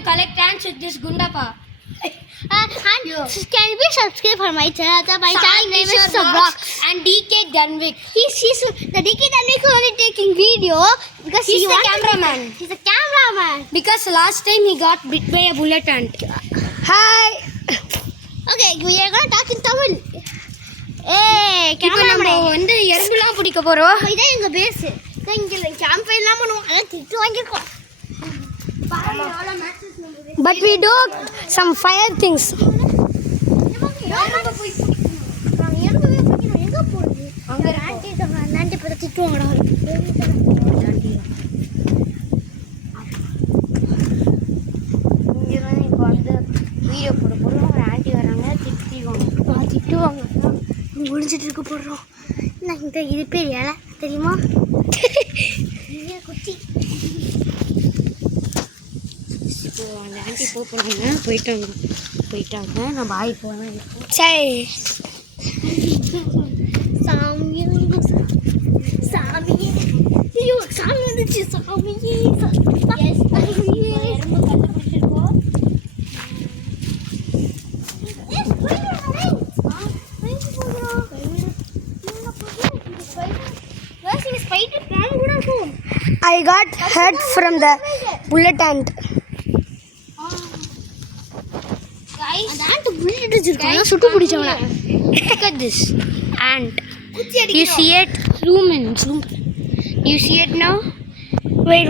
to collect hands with this Gundappa. And can you please subscribe for my channel? My channel name is Sabrox. And DK Dunwick. The DK Dunwick is only taking video because He's the cameraman. He's a cameraman. Because last time he got bit by a bullet ant. Hi. Okay, we are going to talk in Tamil. Hey, cameraman. நம்ம வந்து எறும்புலாம் பிடிக்க போறோம். இதான் எங்க பேஸ். இங்க camp fire எல்லாம் பண்ணுவோம். அத திட்டு வாங்கிருக்கோம். பாருங்க எவ்வளவு மேட்சஸ் நம்ம. But we do some fire things. எறும்பு போய் நான் எறும்பு போய் எங்க போறது? அங்க ஆண்டி பத்தி திட்டுவாங்கடா. இங்க வந்து இப்போ வந்து வீடியோ போட போறோம். ஒரு ஆண்டி வராங்க திட்டுவாங்க. முடிஞ்சிட்டு இருக்க போடுறோம். நான் இந்த இது பேர் இலை தெரியுமா? குச்சி. இப்போ அந்த ஆண்டி போனாங்க போயிட்டாங்க. நம்ம ஆய் போனால் சரி சாமி ஐயோ சாமி வந்துச்சு சாமி எறும்பு கண்டுபிடிச்சிருக்கோம். I got hurt from the bullet ant. அந்த ஆண்ட் புல்லட் வச்சிருக்காங்க சுட்டு பிடிச்சவன. Look at this ant. You see it? Zoom in. You see it now? Wait.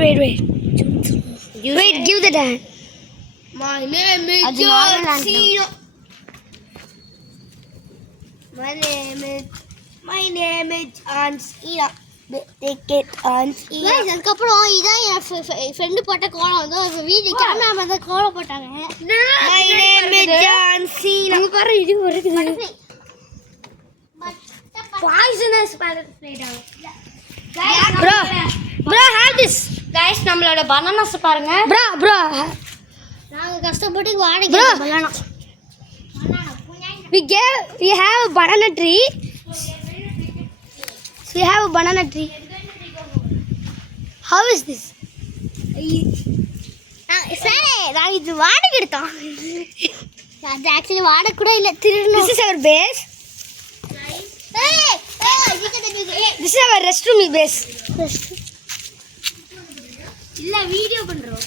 Give the ant. My name is John Cena. My name is John Cena. Take it on Cena. அதுக்கப்புறம் இதான் என் ஃப்ரெண்டு போட்ட கோலம் வந்து ஒரு video cameraman தான் கோலம் போட்டாங்க. My name is John Cena. அங்க பாரு இது வருது. Poisonous butterfly down. Bro have this. Guys நம்மளோட bananas பாருங்க. Bro நாங்க கஷ்டப்பட்டு வாடகை பண்ணலாம். we have a banana tree. We have a banana tree. How is this? சரி நான் இது வாடகை எடுத்தோம். அது ஆக்சுவலி வாடகை கூட இல்லை திருடணும். This is our base. This is our restroom base. இல்ல வீடியோ பண்றோம்.